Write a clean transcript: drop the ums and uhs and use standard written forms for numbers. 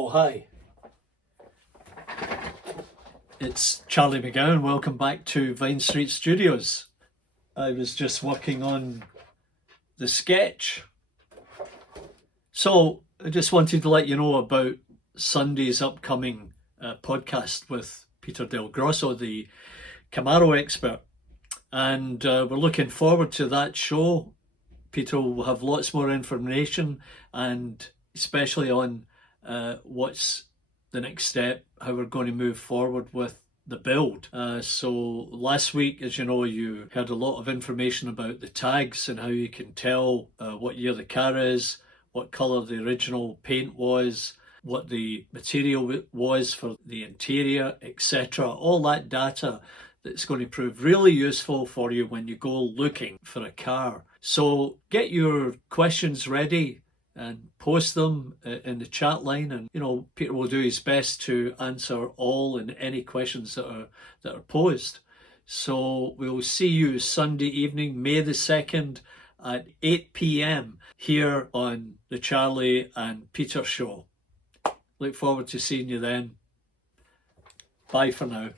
Oh, hi. It's Charlie McGowan. Welcome back to Vine Street Studios. I was just working on the sketch. So I just wanted to let you know about Sunday's upcoming podcast with Peter Del Grosso, the Camaro expert. And we're looking forward to that show. Peter will have lots more information, and especially on what's the next step, how we're going to move forward with the build. So last week, as you know, you heard a lot of information about the tags and how you can tell what year the car is, what colour the original paint was, what the material was for the interior, etc. All that data that's going to prove really useful for you when you go looking for a car. So get your questions ready and post them in the chat line, and Peter will do his best to answer all and any questions that are posed. So we'll see you Sunday evening, May the 2nd at 8 p.m. here on the Charlie and Peter show. Look forward to seeing you then. Bye for now.